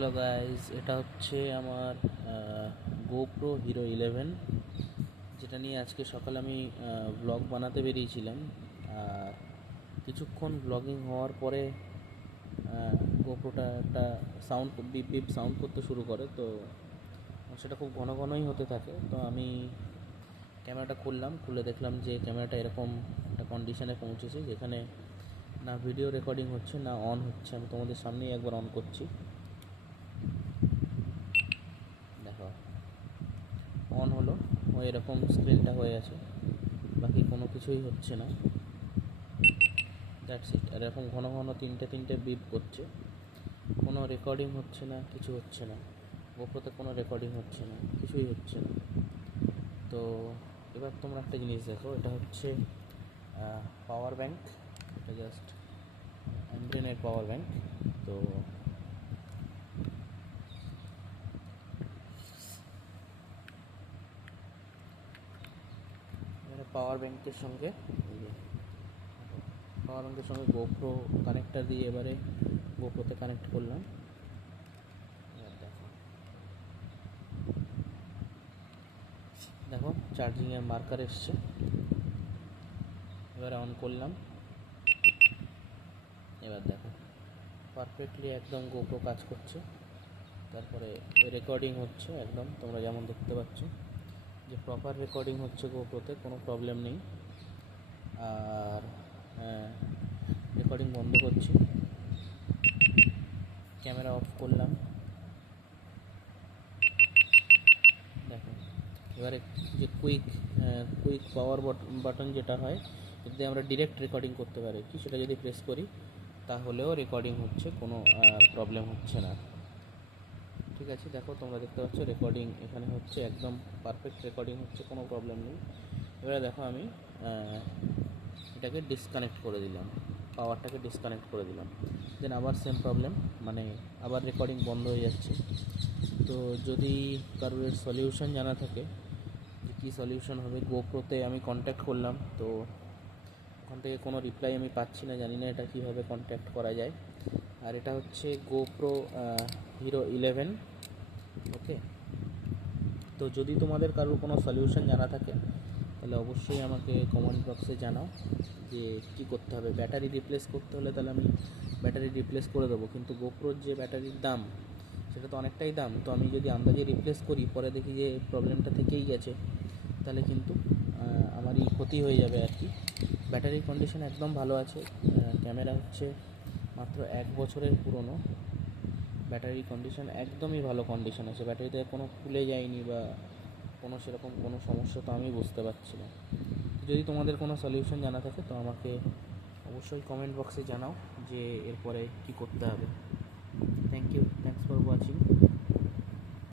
Hello guys, এটা হচ্ছে আমার গোপ্রো হিরো 11, যেটা নিয়ে আজকে সকালে আমি ব্লগ বানাতে বেরিয়েছিলাম। আর কিছুক্ষণ ব্লগিং হওয়ার পরে গোপ্রোটা একটা সাউন্ড বিপ বিপ সাউন্ড করতে শুরু করে। তো সেটা খুব ঘন ঘনই হতে থাকে। তো আমি ক্যামেরাটা খুলে দেখলাম যে ক্যামেরাটা এরকম একটা কন্ডিশনে পৌঁছেছে যেখানে না ভিডিও রেকর্ডিং হচ্ছে না অন হচ্ছে। আমি তোমাদের সামনেই একবার অন করছি, দেখো অন হলো, ও এরকম স্ক্রিনটা হয়ে আছে, বাকি কোনো কিছুই হচ্ছে না। That's it. আর এরকম ঘন ঘন তিনটে বিপ করছে, কোনো রেকর্ডিং হচ্ছে না, কিছু হচ্ছে না। গোপ্রোতে কোনো রেকর্ডিং হচ্ছে না, কিছুই হচ্ছে না। তো এবার তোমরা একটা জিনিস দেখো, এটা হচ্ছে পাওয়ার ব্যাঙ্ক। এটা জাস্ট অ্যান্ড্রেনের পাওয়ার ব্যাঙ্ক। তো পাওয়ার ব্যাঙ্কের সঙ্গে গোপ্রো কানেক্টার দিয়ে এবারে গোপ্রোতে কানেক্ট করলাম। এবার দেখো চার্জিংয়ের মার্কার এসছে। এবারে অন করলাম, এবার দেখো পারফেক্টলি একদম গোপ্রো কাজ করছে। তারপরে রেকর্ডিং হচ্ছে একদম, তোমরা যেমন দেখতে পাচ্ছ যে প্রপার রেকর্ডিং হচ্ছে, গোপ্রোতে কোনো প্রবলেম নেই। আর রেকর্ডিং বন্ধ করছি, ক্যামেরা অফ করলাম। দেখো এবারে যে কুইক পাওয়ার বাটন যেটা হয়, যদি আমরা ডিরেক্ট রেকর্ডিং করতে পারি কি, সেটা যদি প্রেস করি তাহলেও রেকর্ডিং হচ্ছে, কোনো প্রবলেম হচ্ছে না। ঠিক আছে, দেখো তোমরা দেখতে পাচ্ছ রেকর্ডিং এখানে হচ্ছে, একদম পারফেক্ট রেকর্ডিং হচ্ছে, কোনো প্রবলেম নেই। এবারে দেখো আমি এটাকে ডিসকানেক্ট করে দিলাম, পাওয়ারটাকে ডিসকানেক্ট করে দিলাম, দেন আবার সেম প্রবলেম, মানে আবার রেকর্ডিং বন্ধ হয়ে যাচ্ছে। তো যদি কারোর এর সলিউশন জানা থাকে যে কী সলিউশন হবে, গোপ্রোতে আমি কন্ট্যাক্ট করলাম, তো ওখান থেকে কোনো রিপ্লাই আমি পাচ্ছি না, জানি না এটা কীভাবে কন্ট্যাক্ট করা যায়। আর এটা হচ্ছে গোপ্রো হিরো 11, ওকে। তো যদি তোমাদের কারোর কোনো সলিউশন জানা থাকে তাহলে অবশ্যই আমাকে কমেন্ট বক্সে জানাও যে কী করতে হবে। ব্যাটারি রিপ্লেস করতে হলে তাহলে আমি ব্যাটারি রিপ্লেস করে দেবো, কিন্তু গোপ্রোর যে ব্যাটারির দাম সেটা তো অনেকটাই দাম। তো আমি যদি আন্দাজে রিপ্লেস করি, পরে দেখি যে প্রবলেমটা থেকেই গেছে, তাহলে কিন্তু আমারই ক্ষতি হয়ে যাবে আর কি। ব্যাটারির কন্ডিশন একদম ভালো আছে। ক্যামেরা হচ্ছে মাত্র 1 বছরের পুরনো, ব্যাটারির কন্ডিশন একদমই ভালো কন্ডিশন আছে, ব্যাটারিতে কোনো খুলে যায়নি বা কোনো সেরকম কোনো সমস্যা তো আমি বুঝতে পারছি না। যদি তোমাদের কোনো সলিউশন জানা থাকে তো আমাকে অবশ্যই কমেন্ট বক্সে জানাও যে এরপরে কী করতে হবে। Thank you, thanks for watching.